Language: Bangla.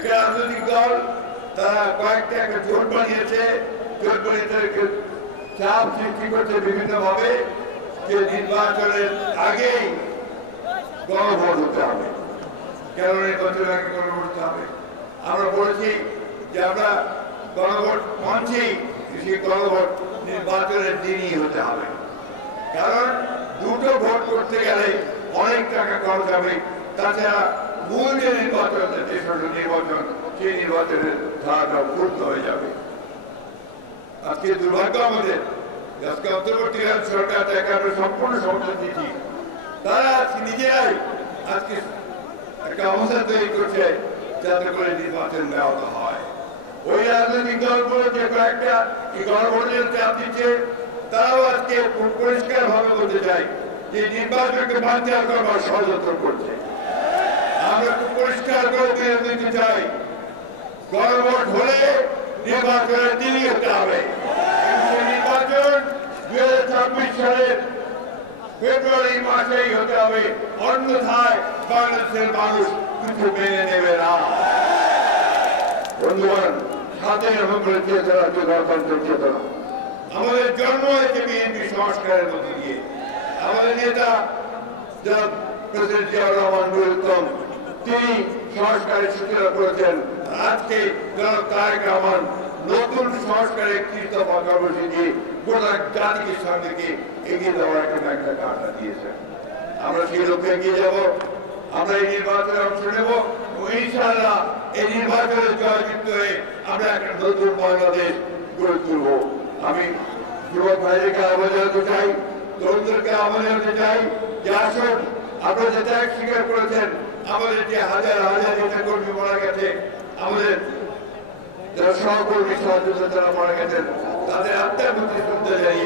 একটা রাজনৈতিক দল তারা কয়েকটা একটা জোট বানিয়েছে, জোট বানিয়ে তাদেরকে চাপ সৃষ্টি করছে বিভিন্ন ভাবে যে নির্বাচনের আগেই গণভোট হতে হবে, কেন নির্বাচনের আগে গণভোট হতে হবে। আমরা বলেছি যে আমরা গণভোট মানছি, সেই গণভোট নির্বাচনের দিনই হতে হবে, কারণ দুটো ভোট করতে গেলে অনেক টাকা খরচ হবে। তাছাড়া মূল যে নির্বাচন, নির্বাচন সেই নির্বাচনের ধারাটা পূর্ণ হয়ে যাবে। আজকে দুর্ভাগ্য আমাদের, আজকে অন্তর্বর্তীকালীন সরকার তাকে আমরা সম্পূর্ণ সমর্থন দিচ্ছি, তারা আজকে নিজেরাই আজকে একটা অবস্থা তৈরি করছে যাতে করে নির্বাচন ব্যাহত হয়। ওই রাজনৈতিক দলগুলো যে কয়েকটা গণভোটের চাপ দিচ্ছে, তারাও আজকে পরিষ্কার ভাবে বলতে চাই যে নির্বাচনকে বানচাল করবার ষড়যন্ত্র করছে। আমরা খুব পরিষ্কার করে দিতে চাই, গণভোট হলে নির্বাচনের দিনই হতে হবে। নির্বাচন 2026 সালের ফেব্রুয়ারি মাসেই হতে হবে, অন্যথায় বাংলাদেশের মানুষ কিছু মেনে নেবে না। বন্ধুগণ, 7 নভেম্বরের চেতনা হচ্ছে গণতন্ত্রের চেতনা। আমাদের জন্ম হয়েছে বিএনপি সংস্কারের মধ্যে দিয়ে। আমাদের নেতা যারা প্রেসিডেন্ট জিয়াউর রহমান বীরুত্তম, তিনি সংস্কারের সূচনা করেছেন। আজকে জনাব তারেক রহমান নতুন সংস্কারের 31 দফা কর্মসূচি দিয়ে গোটা জাতিকে সামনেকে এগিয়ে দেওয়ার একটা কারণা দিয়েছেন। আমরা সেই লক্ষ্যে এগিয়ে যাব। আমরা এই নির্বাচনে অংশ নেব, ইনশাআল্লাহ এই নির্বাচনে জয়যুক্ত হয়ে আমরা একটা নতুন বাংলাদেশ গড়ে তুলব। আমি যুবক ভাইদেরকে আহ্বান জানাতে চাই, তরুণদেরকে আহ্বান জানাতে চাই যে আসুন, আপনারা যে ত্যাগ স্বীকার করেছেন, আমাদের যে হাজার হাজার নেতা কর্মী মারা গেছে, আমাদের যারা সহকর্মী সহযোগিতা যারা মারা গেছেন, তাদের আত্মার প্রতি শ্রদ্ধা জানিয়ে